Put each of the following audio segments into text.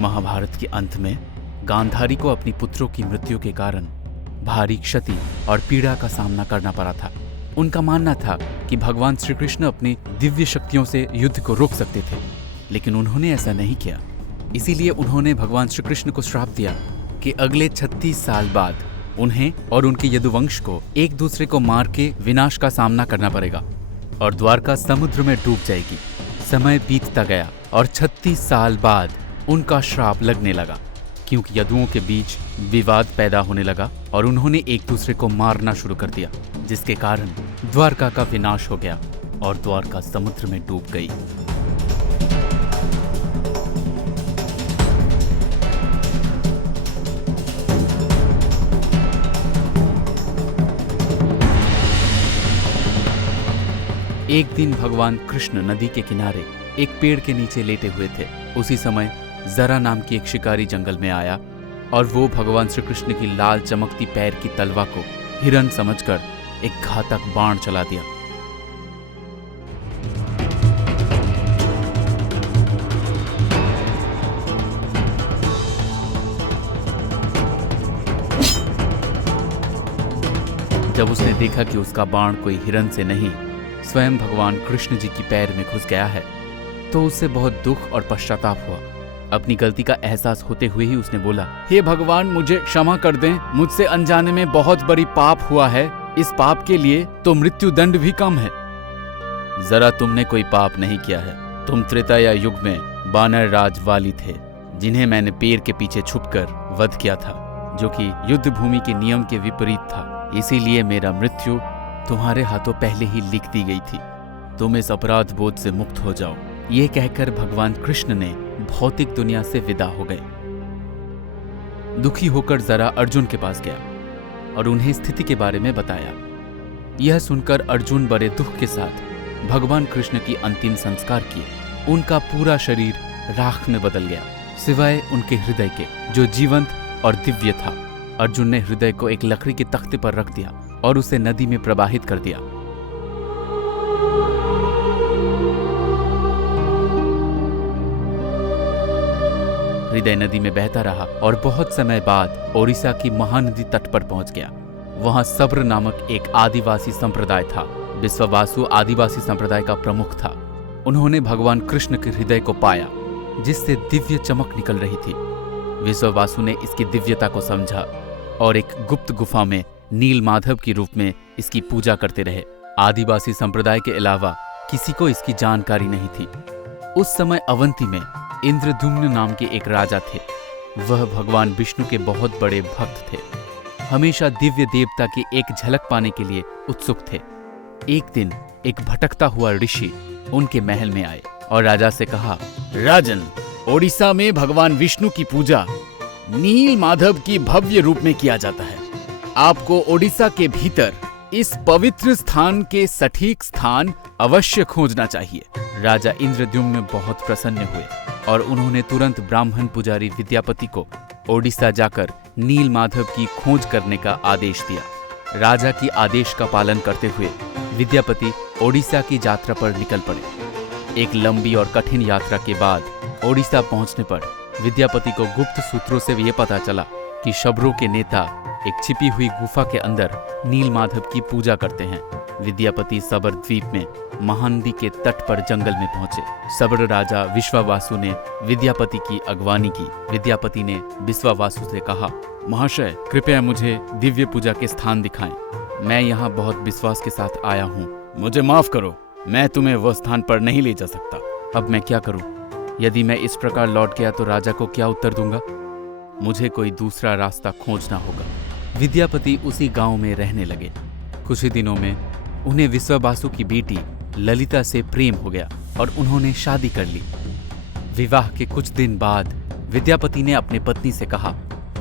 महाभारत के अंत में गांधारी को अपनी पुत्रों की मृत्यु के कारण भारी क्षति और पीड़ा का सामना करना पड़ा था। उनका मानना था कि भगवान श्री कृष्ण अपनी दिव्य शक्तियों से युद्ध को रोक सकते थे, लेकिन उन्होंने ऐसा नहीं किया। इसीलिए उन्होंने भगवान श्री कृष्ण को श्राप दिया कि अगले 36 साल बाद उन्हें और उनके यदुवंश को एक दूसरे को मार के विनाश का सामना करना पड़ेगा और द्वारका समुद्र में डूब जाएगी। समय बीतता गया और 36 साल बाद उनका श्राप लगने लगा, क्योंकि यदुओं के बीच विवाद पैदा होने लगा और उन्होंने एक दूसरे को मारना शुरू कर दिया, जिसके कारण द्वारका का विनाश हो गया और द्वारका समुद्र में डूब गई। एक दिन भगवान कृष्ण नदी के किनारे एक पेड़ के नीचे लेटे हुए थे। उसी समय जरा नाम की एक शिकारी जंगल में आया और वो भगवान श्री कृष्ण की लाल चमकती पैर की तलवा को हिरन समझकर एक घातक बाण चला दिया। जब उसने देखा कि उसका बाण कोई हिरन से नहीं स्वयं भगवान कृष्ण जी की पैर में घुस गया है, तो उससे बहुत दुख और पश्चाताप हुआ। अपनी गलती का एहसास होते हुए ही उसने बोला, हे भगवान, मुझे क्षमा कर दें, मुझसे अनजाने में बहुत बड़ी पाप हुआ है। इस पाप के लिए तो मृत्यु दंड भी कम है। जरा तुमने कोई पाप नहीं किया है। तुम त्रेताया युग में बानर राज वाली थे, जिन्हें मैंने पेड़ के पीछे छुपकर वध किया था, जो कि युद्ध भूमि के नियम के विपरीत था। इसीलिए मेरा मृत्यु तुम्हारे हाथों पहले ही लिख दी गई थी। तुम इस अपराध बोझ से मुक्त हो जाओ। ये कहकर भगवान कृष्ण ने भौतिक दुनिया से विदा हो गए। दुखी होकर जरा अर्जुन के पास गया और उन्हें स्थिति के बारे में बताया। यह सुनकर अर्जुन बड़े दुख के साथ भगवान कृष्ण की अंतिम संस्कार किए। उनका पूरा शरीर राख में बदल गया, सिवाय उनके हृदय के, जो जीवंत और दिव्य था। अर्जुन ने हृदय को एक लकड़ी के तख्ते पर रख दिया और उसे नदी में प्रवाहित कर दिया। हृदय नदी में बहता रहा और बहुत समय बाद ओडिशा की महानदी तट पर पहुंच गया। वहां सब्र नामक एक आदिवासी संप्रदाय था। विश्ववासु आदिवासी संप्रदाय का प्रमुख था। उन्होंने भगवान कृष्ण के हृदय को पाया, जिससे दिव्य चमक निकल रही थी। विश्ववासु ने इसकी दिव्यता को समझा और एक गुप्त गुफा में नील माधव के रूप में इसकी पूजा करते रहे। आदिवासी संप्रदाय के अलावा किसी को इसकी जानकारी नहीं थी। उस समय अवंती में इंद्रद्युम्न नाम के एक राजा थे। वह भगवान विष्णु के बहुत बड़े भक्त थे। हमेशा दिव्य देवता की एक झलक पाने के लिए उत्सुक थे। एक दिन एक भटकता हुआ ऋषि उनके महल में आए और राजा से कहा, राजन, ओडिशा में भगवान विष्णु की पूजा नील माधव की भव्य रूप में किया जाता है। आपको ओडिशा के भीतर इस पवित्र स्थान के सटीक स्थान अवश्य खोजना चाहिए। राजा इंद्रद्युम्न बहुत प्रसन्न हुए और उन्होंने तुरंत ब्राह्मण पुजारी विद्यापति को ओडिशा जाकर नील माधव की खोज करने का आदेश दिया। राजा की आदेश का पालन करते हुए विद्यापति ओडिशा की यात्रा पर निकल पड़े। एक लंबी और कठिन यात्रा के बाद ओडिशा पहुंचने पर विद्यापति को गुप्त सूत्रों से यह पता चला कि शबरों के नेता एक छिपी हुई गुफा के अंदर नील माधव की पूजा करते हैं। विद्यापति सबर द्वीप में महानदी के तट पर जंगल में पहुंचे। सबर राजा विश्वावासु ने विद्यापति की अगवानी की। विद्यापति ने विश्वावासु से कहा, महाशय, कृपया मुझे दिव्य पूजा के स्थान दिखाएं। मैं यहाँ बहुत विश्वास के साथ आया हूँ। मुझे माफ करो, मैं तुम्हें वह स्थान पर नहीं ले जा सकता। अब मैं क्या करूँ? यदि मैं इस प्रकार लौट गया तो राजा को क्या उत्तर दूंगा? मुझे कोई दूसरा रास्ता खोजना होगा। विद्यापति उसी गांव में रहने लगे। कुछ ही दिनों में उन्हें विश्वावासु की बेटी ललिता से प्रेम हो गया और उन्होंने शादी कर ली। विवाह के कुछ दिन बाद विद्यापति ने अपनी पत्नी से कहा,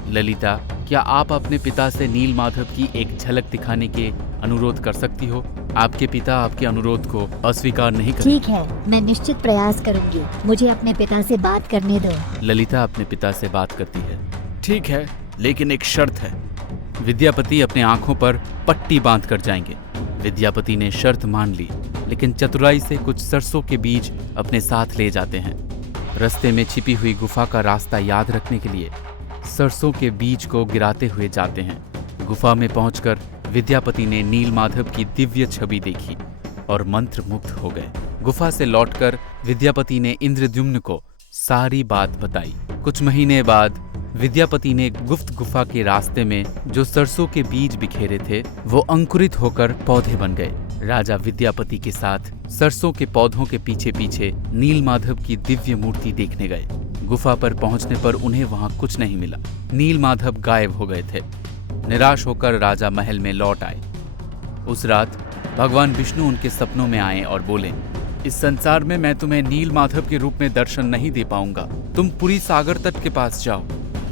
ललिता, क्या आप अपने पिता से नील माधव की एक झलक दिखाने के अनुरोध कर सकती हो? आपके पिता आपके अनुरोध को अस्वीकार नहीं करेंगे। ठीक है, मैं निश्चित प्रयास करूंगी। मुझे अपने पिता से बात करने दो। ललिता अपने पिता से बात करती है। ठीक है, लेकिन एक शर्त है। विद्यापति अपने आंखों पर पट्टी बांध कर जाएंगे। विद्यापति ने शर्त मान ली, लेकिन चतुराई से कुछ सरसों के बीज अपने साथ ले जाते हैं। रास्ते में छिपी हुई गुफा का रास्ता याद रखने के लिए सरसों के बीज को गिराते हुए जाते हैं। गुफा में पहुंचकर विद्यापति ने नीलमाधव की दिव्य छवि देखी और मंत्रमुग्ध हो गए। गुफा से लौटकर विद्यापति ने इंद्रद्युम्न को सारी बात बताई। कुछ महीने बाद विद्यापति ने गुप्त गुफा के रास्ते में जो सरसों के बीज बिखेरे थे वो अंकुरित होकर पौधे बन गए। राजा विद्यापति के साथ सरसों के पौधों के पीछे पीछे नीलमाधव की दिव्य मूर्ति देखने गए। गुफा पर पहुंचने पर उन्हें वहां कुछ नहीं मिला। नीलमाधव गायब हो गए थे। निराश होकर राजा महल में लौट आए। उस रात भगवान विष्णु उनके सपनों में आए और बोले, इस संसार में मैं तुम्हें नीलमाधव के रूप में दर्शन नहीं दे पाऊंगा। तुम पुरी सागर तट के पास जाओ।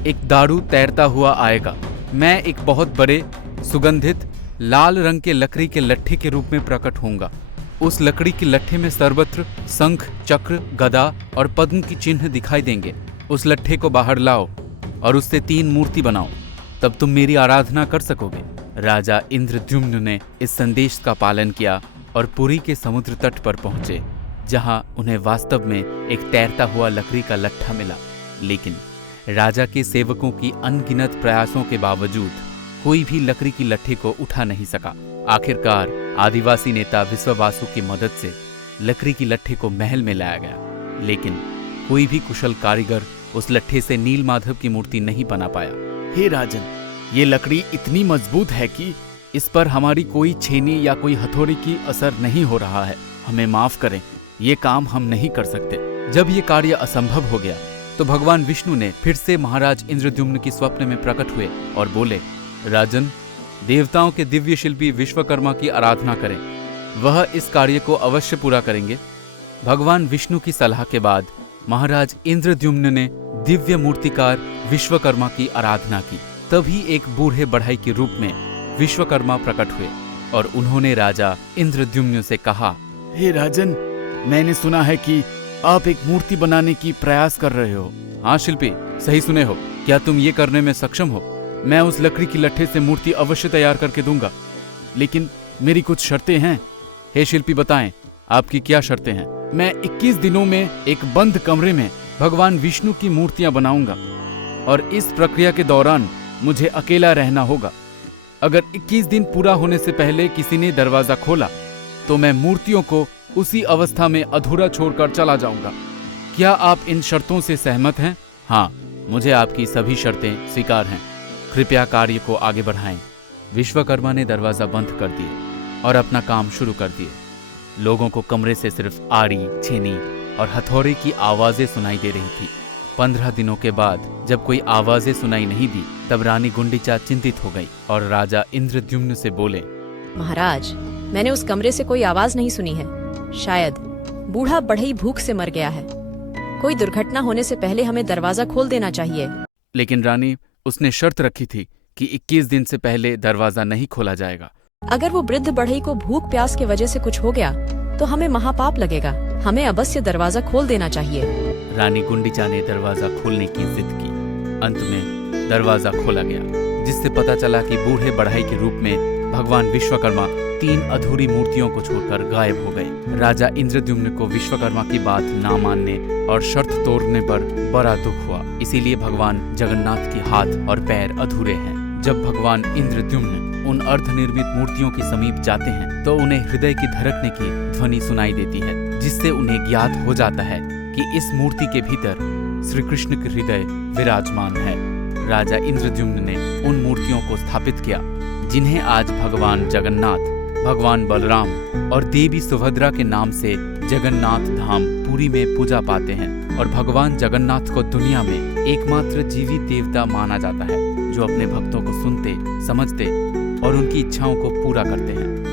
एक दारू तैरता हुआ आएगा। मैं एक बहुत बड़े सुगंधित लाल रंग के लकड़ी के लट्ठे के रूप में प्रकट होऊंगा। उस लकड़ी के लट्ठे में सर्वत्र शंख, चक्र, गदा और पद्म की चिन्ह दिखाई देंगे। उस लट्ठे को बाहर लाओ और उससे 3 मूर्ति बनाओ, तब तुम मेरी आराधना कर सकोगे। राजा इंद्रद्युम्न ने इस संदेश का पालन किया और पुरी के समुद्र तट पर पहुंचे, जहां उन्हें वास्तव में एक तैरता हुआ लकड़ी का लट्ठा मिला। लेकिन राजा के सेवकों की अनगिनत प्रयासों के बावजूद कोई भी लकड़ी की लट्ठे को उठा नहीं सका। आखिरकार आदिवासी नेता विश्ववासु की मदद से लकड़ी की लट्ठे को महल में लाया गया, लेकिन कोई भी कुशल कारीगर उस लट्ठे से नीलमाधव की मूर्ति नहीं बना पाया। हे राजन, ये लकड़ी इतनी मजबूत है कि इस पर हमारी कोई छेनी या कोई हथौड़ी की असर नहीं हो रहा है। हमें माफ करें, ये काम हम नहीं कर सकते। जब ये कार्य असंभव हो गया तो भगवान विष्णु ने फिर से महाराज इंद्रद्युम्न की स्वप्न में प्रकट हुए और बोले, राजन, देवताओं के दिव्य शिल्पी विश्वकर्मा की आराधना करें। वह इस कार्य को अवश्य पूरा करेंगे। भगवान विष्णु की सलाह के बाद महाराज इंद्रद्युम्न ने दिव्य मूर्तिकार विश्वकर्मा की आराधना की। तभी एक बूढ़े बढ़ई के रूप में विश्वकर्मा प्रकट हुए और उन्होंने राजा इंद्रद्युम्न से कहा, हे राजन, मैंने सुना है कि आप एक मूर्ति बनाने की प्रयास कर रहे हो। हाँ शिल्पी, सही सुने हो। क्या तुम ये करने में सक्षम हो? मैं उस लकड़ी की लट्ठे से मूर्ति अवश्य तैयार करके दूंगा, लेकिन मेरी कुछ शर्तें हैं। हे शिल्पी, बताएं आपकी क्या शर्तें हैं? मैं 21 दिनों में एक बंद कमरे में भगवान विष्णु की मूर्तियां बनाऊंगा और इस प्रक्रिया के दौरान मुझे अकेला रहना होगा। अगर 21 दिन पूरा होने से पहले किसी ने दरवाजा खोला तो मैं मूर्तियों को उसी अवस्था में अधूरा छोड़कर चला जाऊंगा। क्या आप इन शर्तों से सहमत हैं? हाँ, मुझे आपकी सभी शर्तें स्वीकार हैं। कृपया कार्य को आगे बढ़ाएं। विश्वकर्मा ने दरवाजा बंद कर दिए और अपना काम शुरू कर दिए। लोगों को कमरे से सिर्फ आड़ी, छेनी और हथौड़े की आवाजें सुनाई दे रही थी। 15 दिनों के बाद जब कोई आवाजें सुनाई नहीं दी, तब रानी गुंडीचा चिंतित हो गई और राजा इंद्रद्युम्न से बोले, महाराज, मैंने उस कमरे से कोई आवाज नहीं सुनी है। शायद बूढ़ा बढ़ई भूख से मर गया है। कोई दुर्घटना होने से पहले हमें दरवाजा खोल देना चाहिए। लेकिन रानी, उसने शर्त रखी थी कि 21 दिन से पहले दरवाजा नहीं खोला जाएगा। अगर वो वृद्ध बढ़ई को भूख प्यास की वजह से कुछ हो गया तो हमें महापाप लगेगा। हमें अवश्य दरवाजा खोल देना चाहिए। रानी गुंडीचा ने दरवाजा खोलने की जिद की। अंत में दरवाजा खोला गया, जिससे पता चला कि बूढ़े बढ़ई के रूप में भगवान विश्वकर्मा 3 अधूरी मूर्तियों को छोड़कर गायब हो गए। राजा इंद्रद्युम्न को विश्वकर्मा की बात ना मानने और शर्त तोड़ने पर बड़ा दुख हुआ। इसीलिए भगवान जगन्नाथ के हाथ और पैर अधूरे हैं। जब भगवान इंद्रद्युम्न उन अर्धनिर्मित मूर्तियों के समीप जाते हैं तो उन्हें हृदय की धड़कने की ध्वनि सुनाई देती है, जिससे उन्हें ज्ञात हो जाता है कि इस मूर्ति के भीतर श्री कृष्ण के हृदय विराजमान है। राजा इंद्रद्युम्न ने उन मूर्तियों को स्थापित किया, जिन्हें आज भगवान जगन्नाथ, भगवान बलराम और देवी सुभद्रा के नाम से जगन्नाथ धाम पुरी में पूजा पाते हैं। और भगवान जगन्नाथ को दुनिया में एकमात्र जीवित देवता माना जाता है, जो अपने भक्तों को सुनते, समझते और उनकी इच्छाओं को पूरा करते हैं।